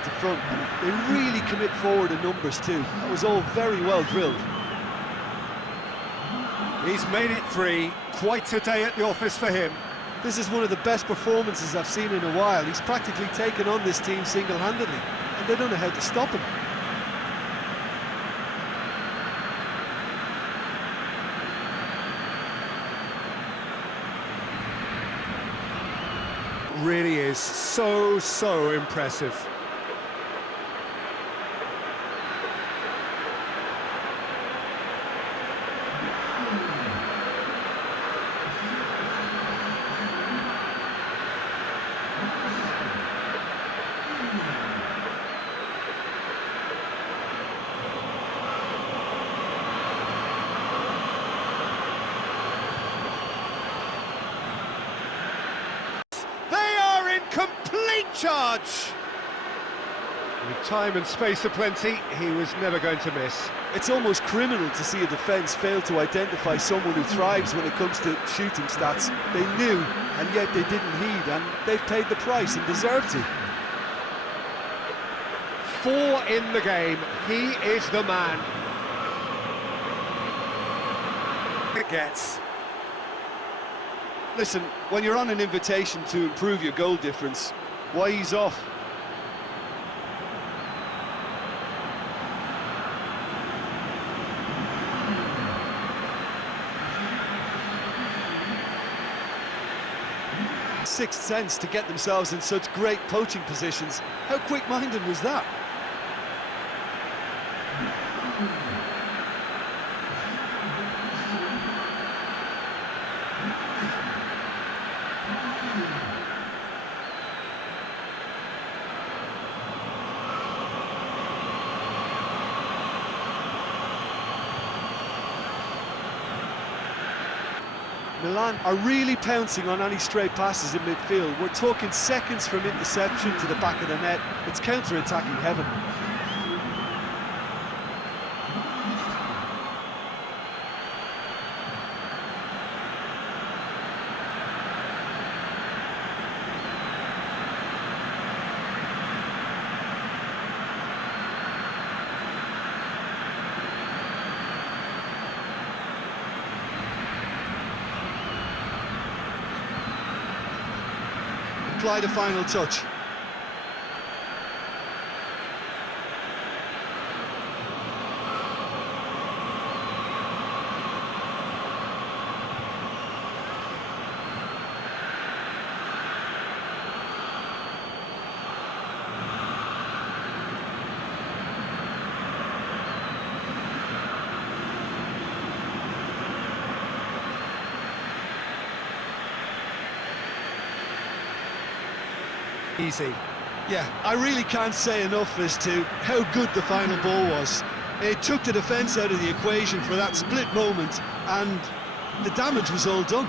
back to front, and they really commit forward in numbers too. That was all very well drilled. He's made it 3, quite a day at the office for him. This is one of the best performances I've seen in a while. He's practically taken on this team single-handedly, and they don't know how to stop him. Really is so impressive. Complete charge! With time and space aplenty, he was never going to miss. It's almost criminal to see a defence fail to identify someone who thrives when it comes to shooting stats. They knew, and yet they didn't heed, and they've paid the price and deserve to. 4 in the game, he is the man. It gets. Listen, when you're on an invitation to improve your goal difference, why ease off? Sixth sense to get themselves in such great poaching positions. How quick-minded was that? Milan are really pouncing on any stray passes in midfield. We're talking seconds from interception to the back of the net. It's counter-attacking heaven. Apply the final touch. Easy. Yeah, I really can't say enough as to how good the final ball was. It took the defence out of the equation for that split moment, and the damage was all done.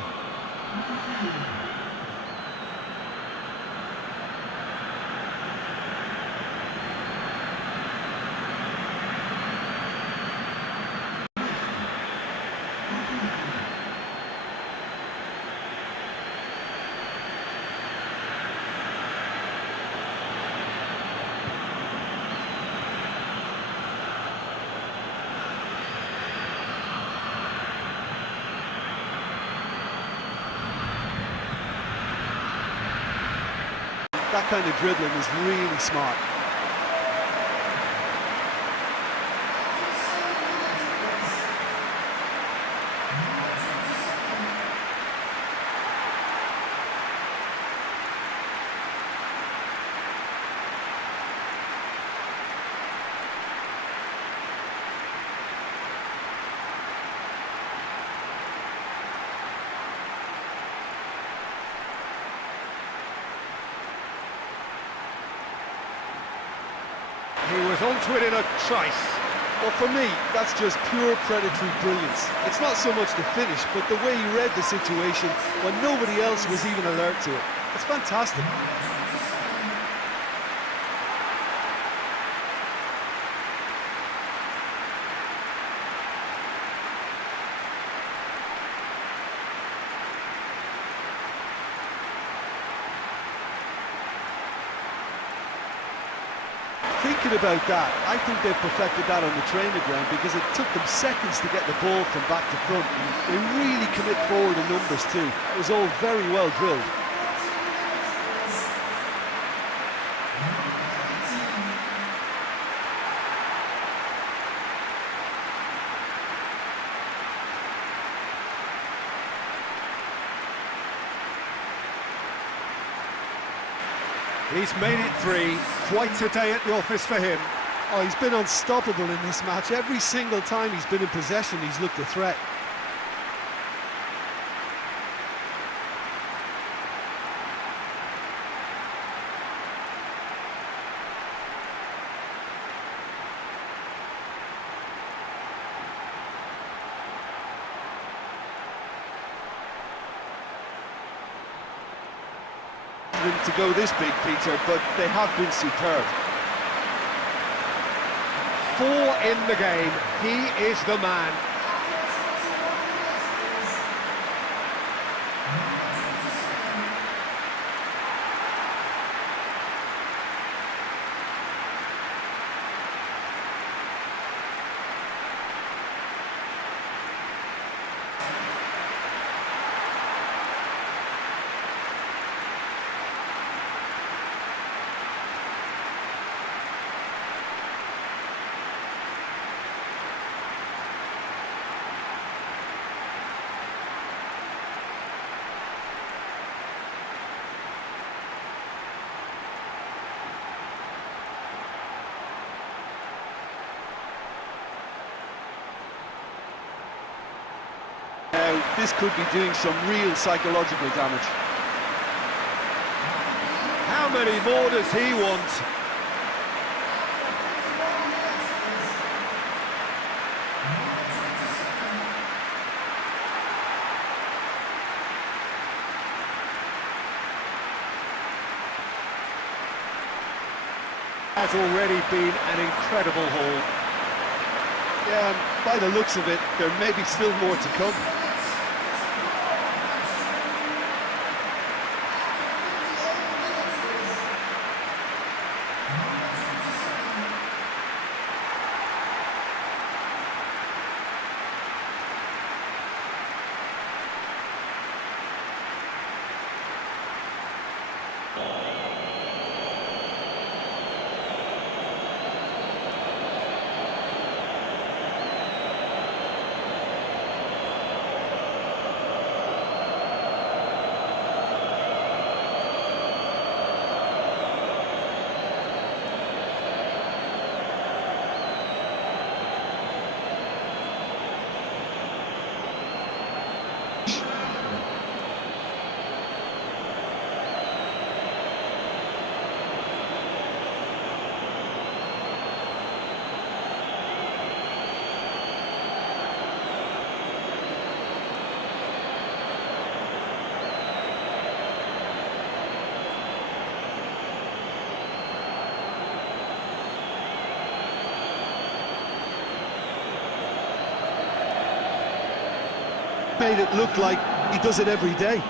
That kind of dribbling is really smart. He was onto it in a trice. Well, for me, that's just pure predatory brilliance. It's not so much the finish, but the way he read the situation when nobody else was even alert to it. It's fantastic. Thinking about that, I think they've perfected that on the training ground because it took them seconds to get the ball from back to front. They really commit forward in numbers too. It was all very well drilled. He's made it 3. Quite a day at the office for him. Oh, he's been unstoppable in this match. Every single time he's been in possession, he's looked a threat. To go this big, Peter, but they have been superb. 4 in the game. He is the man. Now, this could be doing some real psychological damage. How many more does he want? Has already been an incredible haul. Yeah, and by the looks of it, there may be still more to come. Made it look like he does it every day.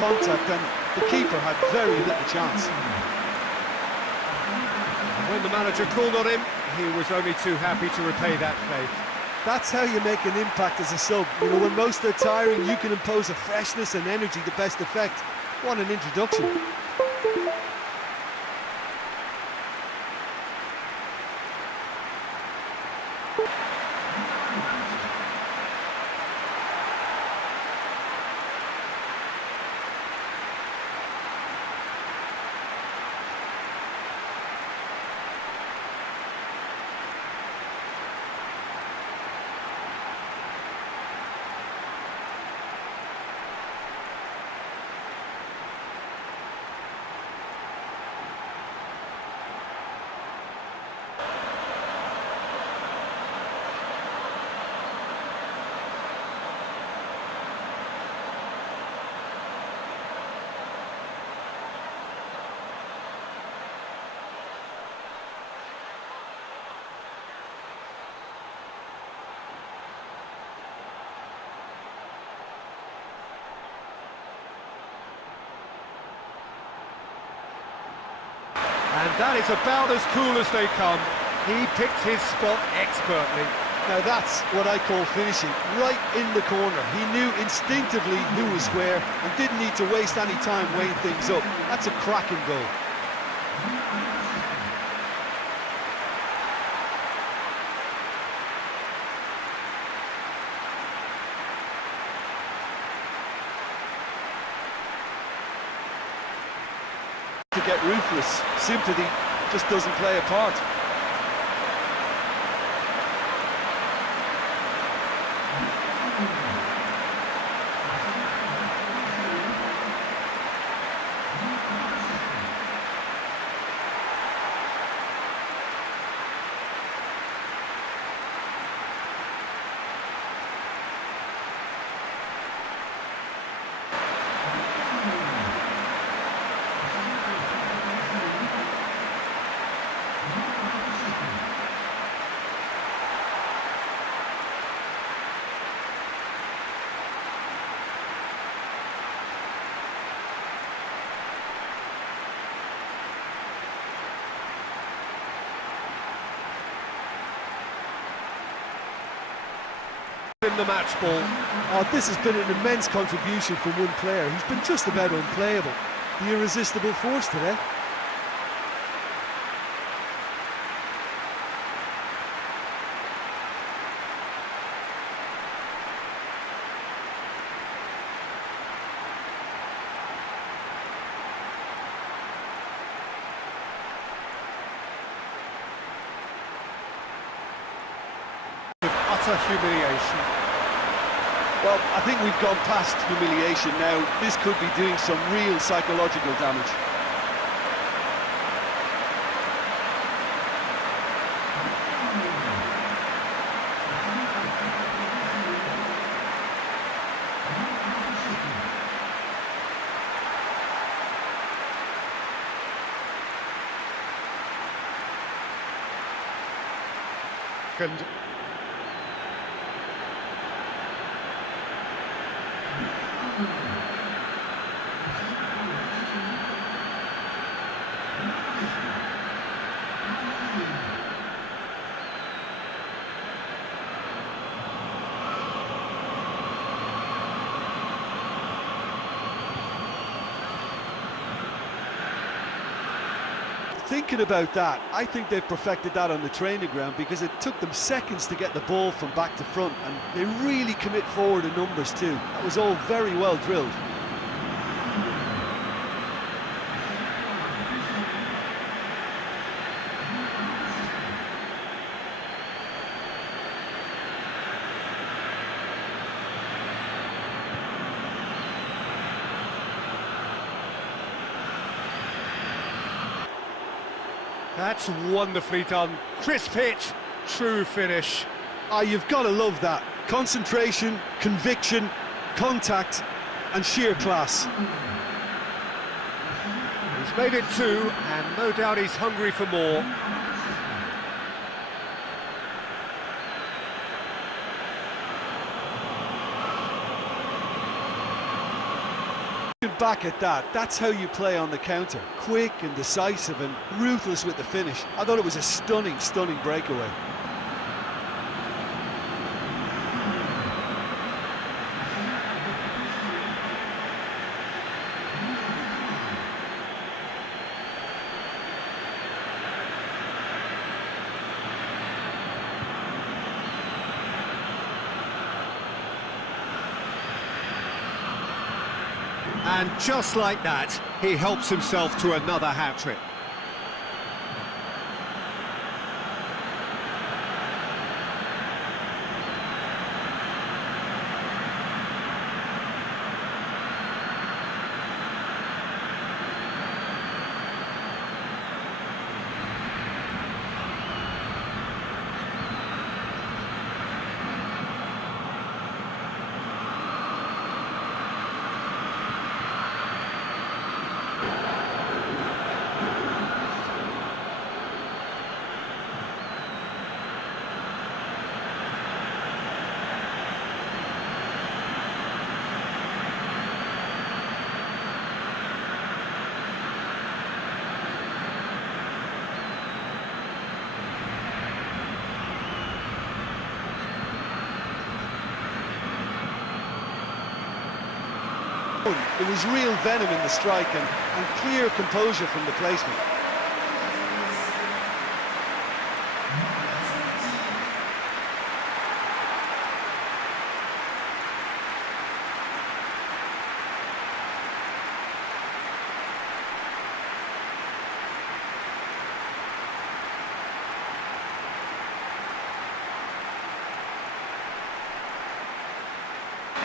Contact and The keeper had very little chance. When the manager called on him, he was only too happy to repay that faith. That's how you make an impact as a sub. You know, when most are tiring, you can impose a freshness and energy to best effect. What an introduction. And that is about as cool as they come. He picked his spot expertly. Now that's what I call finishing, right in the corner. He knew instinctively who was where and didn't need to waste any time weighing things up. That's a cracking goal. To get ruthless, sympathy just doesn't play a part. In the match ball. Oh, this has been an immense contribution from one player. He's been just about unplayable. The irresistible force today. Utter humiliation. Well, I think we've gone past humiliation now. This could be doing some real psychological damage. And Thinking about that, I think they've perfected that on the training ground because it took them seconds to get the ball from back to front, and they really commit forward in numbers too. That was all very well drilled. that's wonderfully done. Crisp hit, true finish. Ah, you've got to love that. Concentration, conviction, contact, and sheer class. He's made it two, and no doubt he's hungry for more. back at that. That's how you play on the counter. Quick and decisive and ruthless with the finish. I thought it was a stunning, stunning breakaway. And just like that, he helps himself to another hat-trick. There was real venom in the strike and clear composure from the placement.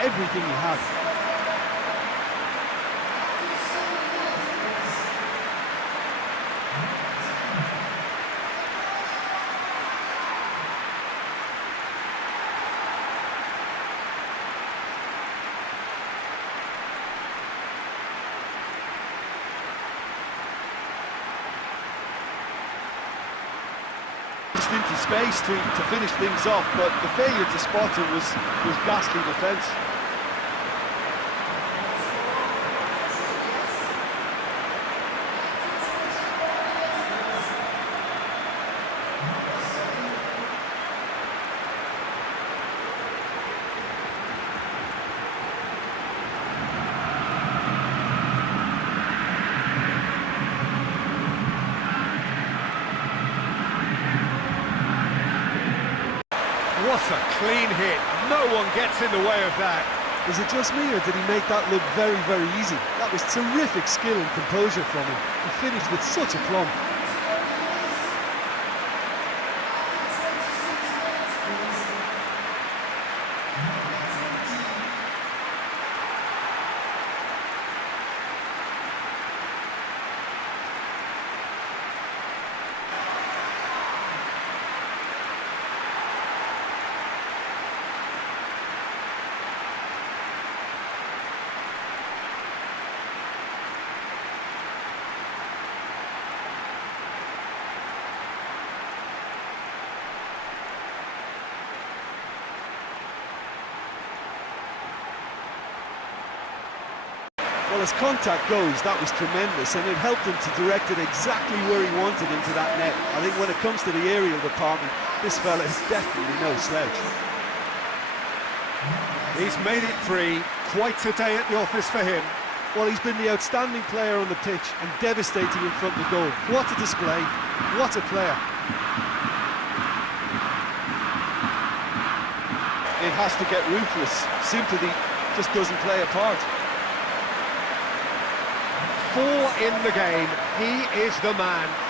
Everything he had. Into space to finish things off, but the failure to spot him was ghastly defence. What a clean hit. No one gets in the way of that. Is it just me, or did he make that look very, very easy? That was terrific skill and composure from him. He finished with such aplomb. Well, as contact goes, that was tremendous, and it helped him to direct it exactly where he wanted into that net. I think when it comes to the aerial department, this fella is definitely no slouch. He's made it free. Quite a day at the office for him. Well, he's been the outstanding player on the pitch and devastating in front of the goal. What a display, what a player. It has to get ruthless. Sympathy just doesn't play a part. 4 in the game. He is the man.